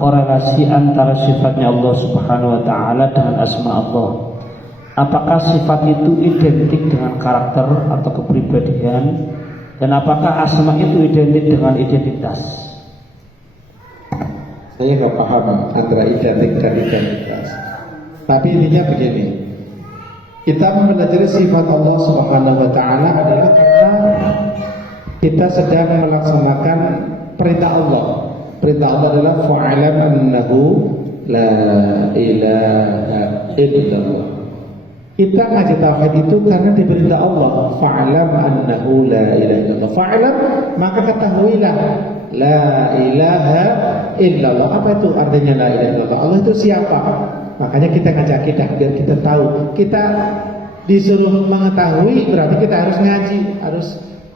korelasi antara sifatnya Allah Subhanahu wa taala dengan asma Allah? Apakah sifat itu identik dengan karakter atau kepribadian, dan apakah asma itu identik dengan identitas? Saya nggak paham antara identik dan identitas. Tapi intinya begini, kita mempelajari sifat Allah Subhanahu wa taala adalah karena kita sedang melaksanakan perintah Allah. Perintah Allah adalah fa'alam annahu la ilaha illallah. Kita ngaji tauhid itu karena diperintah Allah, fa'alam annahu la ilaha illallah. Fa'alam, maka ketahuilah la ilaha illallah. Apa itu artinya la ilaha illallah? Allah itu siapa? Makanya kita ngajak kita biar kita tahu. Kita disuruh mengetahui, berarti kita harus ngaji, harus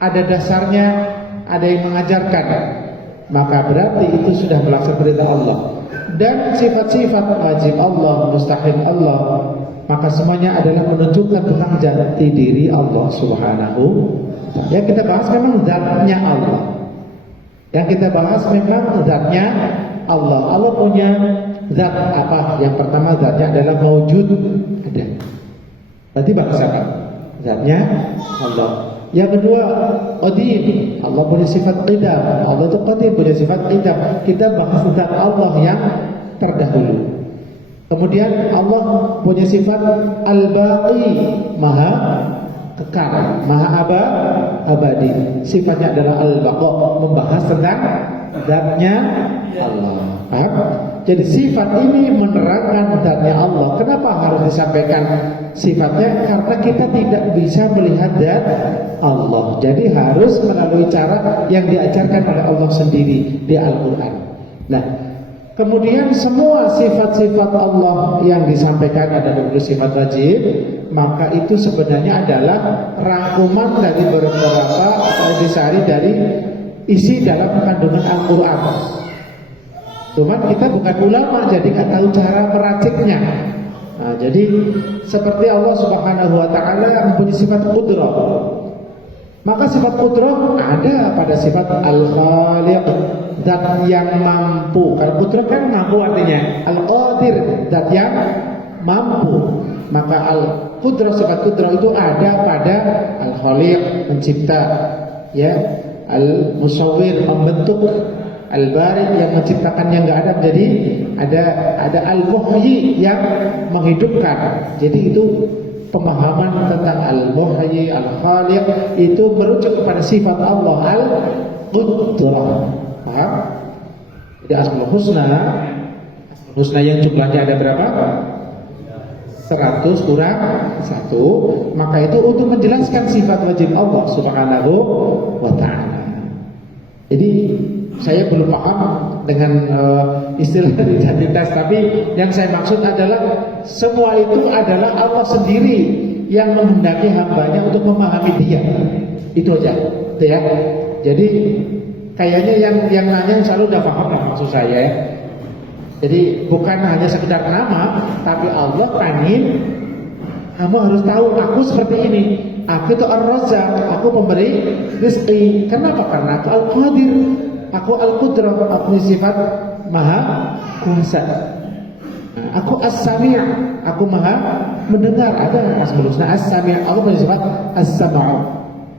ada dasarnya, ada yang mengajarkan. Maka berarti itu sudah melaksanakan perintah Allah. Dan sifat-sifat wajib Allah, mustahil Allah, maka semuanya adalah menunjukkan tentang jati diri Allah Subhanahu. Yang kita bahas memang zatnya Allah. Yang kita bahas memang zatnya Allah. Allah punya zat apa? Yang pertama zatnya adalah maujud, ada. Berarti bahasa apa? Zatnya Allah. Yang kedua, qadim. Allah punya sifat qidam. Allah itu qadim, punya sifat qidam. Kita bahas zat Allah yang terdahulu. Kemudian Allah punya sifat al-baqi, maha kekal, maha abadi. Sifatnya adalah al-baqa, membahas tentang zatnya Allah. Paham? Jadi sifat ini menerangkan zatnya Allah. Kenapa harus disampaikan sifatnya? Karena kita tidak bisa melihat zat Allah. Jadi harus melalui cara yang diajarkan oleh Allah sendiri di Al-Quran. Nah, kemudian semua sifat-sifat Allah yang disampaikan ada 20 sifat wajib, maka itu sebenarnya adalah rangkuman dari beberapa disari dari isi dalam kandungan Al-Quran. Cuman kita bukan ulama, jadi nggak tahu cara meraciknya. Nah, jadi seperti Allah Subhanahu wa taala mempunyai sifat qudrah. Maka sifat qudrah ada pada sifat al-khaliq, zat yang mampu. Kalau qudrah kan mampu artinya, al-qadir, zat yang mampu. Maka al-qudrah, sifat qudrah itu ada pada al-khaliq, mencipta, ya, al-musawwir, membentuk, al-bari, yang menciptakan yang enggak ada. Jadi ada al-muhyi, yang menghidupkan. Jadi itu pemahaman tentang al-muhyi, al-khaliq itu merujuk kepada sifat Allah al-qudrah. Paham? Jadi Asmaul Husna yang jumlahnya ada berapa? 100 kurang 1. Maka itu untuk menjelaskan sifat wajib Allah Subhanahu wa ta'ala. Jadi saya belum paham dengan istilah identitas, tapi yang saya maksud adalah semua itu adalah Allah sendiri yang menghendaki hambanya untuk memahami Dia. Itu aja, ya. Jadi kayaknya yang nanya selalu udah paham lah maksud saya, ya. Jadi bukan hanya sekedar nama, tapi Allah ingin kamu harus tahu aku seperti ini. Aku itu Ar-Razzaq, aku pemberi rezeki. Kenapa? Karena aku Al-Qadir, aku Al-Qudrah, aku sifat maha kuasa. Aku As-Sami', aku maha mendengar. Ada Asmaul Husna As-Sami', aku punya sifat As-Sam'u.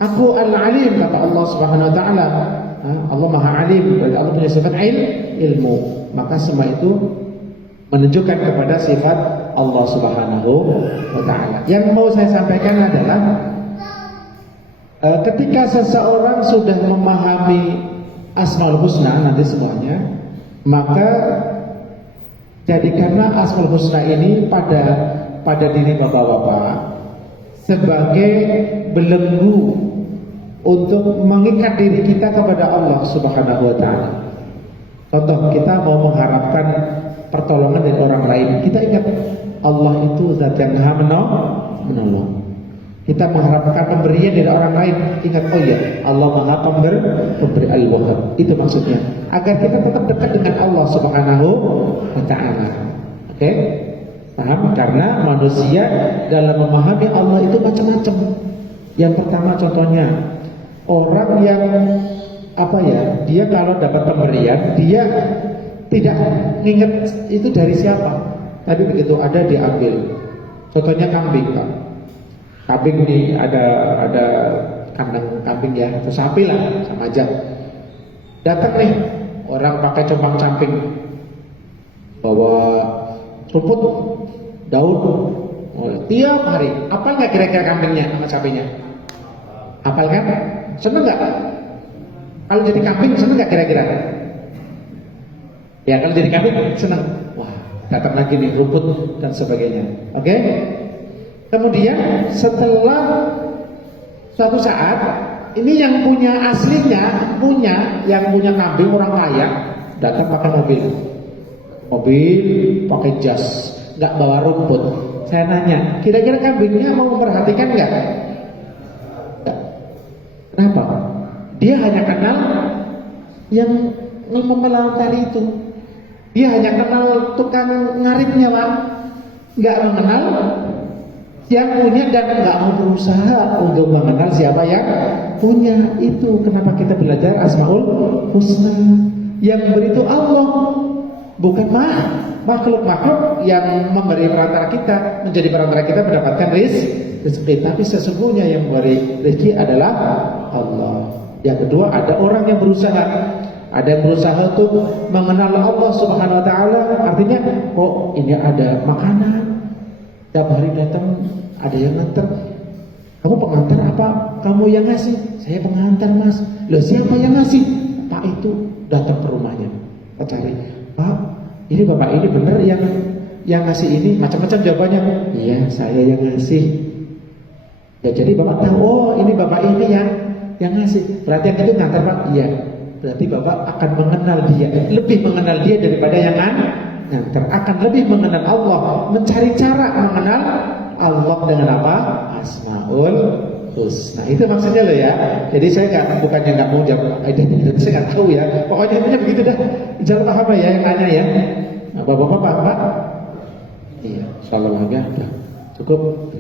Aku Al-Alim, kata Allah Subhanahu wa taala. Allah maha alim, berarti Allah punya sifat ilmu. Maka semua itu menunjukkan kepada sifat Allah Subhanahu wa ta'ala. Yang mau saya sampaikan adalah ketika seseorang sudah memahami Asmaul Husna nanti semuanya, maka jadikanlah Asmaul Husna ini pada diri bapak-bapak sebagai belenggu untuk mengikat diri kita kepada Allah Subhanahu wa ta'ala. Contoh, kita mau mengharapkan pertolongan dari orang lain, kita ingat Allah itu zat yang maha menolong. Kita mengharapkan pemberian dari orang lain, ingat, oh ya, Allah maha pemberi al-wahhab. Itu maksudnya, agar kita tetap dekat dengan Allah Subhanahu wa ta'ala. Oke? Paham? Karena manusia dalam memahami Allah itu macam-macam. Yang pertama contohnya, orang yang dia kalau dapat pemberian, dia tidak ingat itu dari siapa, tapi begitu ada diambil. Contohnya kambing, Pak. Kambing ini ada kandang kambing ya, atau sapi lah, sama aja. Datang nih orang pakai compang camping, bawa rumput, daun, tiap hari. Apal nggak kira-kira kambingnya sama sapinya? Apal kan? Seneng nggak? Kalau jadi kambing seneng nggak kira-kira? Ya kalau jadi kambing seneng. Wah, datang lagi nih rumput dan sebagainya. Oke? Kemudian setelah suatu saat, ini yang punya aslinya, yang punya kambing orang kaya, datang pakai mobil pakai jas, nggak bawa rumput. Saya nanya, kira-kira kambingnya mau memperhatikan nggak? Kenapa? Dia hanya kenal yang memelaut tali itu. Dia hanya kenal tukang ngaritnya, Pak. Nggak mengenal yang punya dan nggak mau berusaha untuk mengenal siapa yang punya. Itu kenapa kita belajar Asmaul Husna. Yang beri itu Allah, bukan makhluk-makhluk yang memberi perantara kita, menjadi perantara kita mendapatkan rezeki. Tapi sesungguhnya yang memberi rezeki adalah Allah. Yang kedua, ada orang yang berusaha. Ada yang berusaha untuk mengenal Allah Subhanahu wa taala. Artinya, oh ini ada makanan, tiap hari datang ada yang nganter. Kamu pengantar apa? Kamu yang ngasih? Saya pengantar, Mas. Loh, siapa yang ngasih? Pak itu datang ke rumahnya. Pak cari, Pak, ini Bapak ini benar yang ngasih ini? Macam-macam jawabannya. Iya, saya yang ngasih. Ya jadi Bapak tahu, oh ini Bapak ini yang ngasih. Berarti yang itu ngantar, Pak? Iya. Berarti Bapak akan mengenal dia, lebih mengenal dia daripada yang ngantar. Akan lebih mengenal Allah, mencari cara mengenal Allah dengan apa? Asmaul Husna. Itu maksudnya loh ya. Jadi saya bukannya nggak mau jawab, saya nggak tahu ya. Pokoknya intinya begitu dah. Jangan paham ya yang nanya ya. Bapak-bapak paham, Pak? Iya, insyaallah ya. Cukup.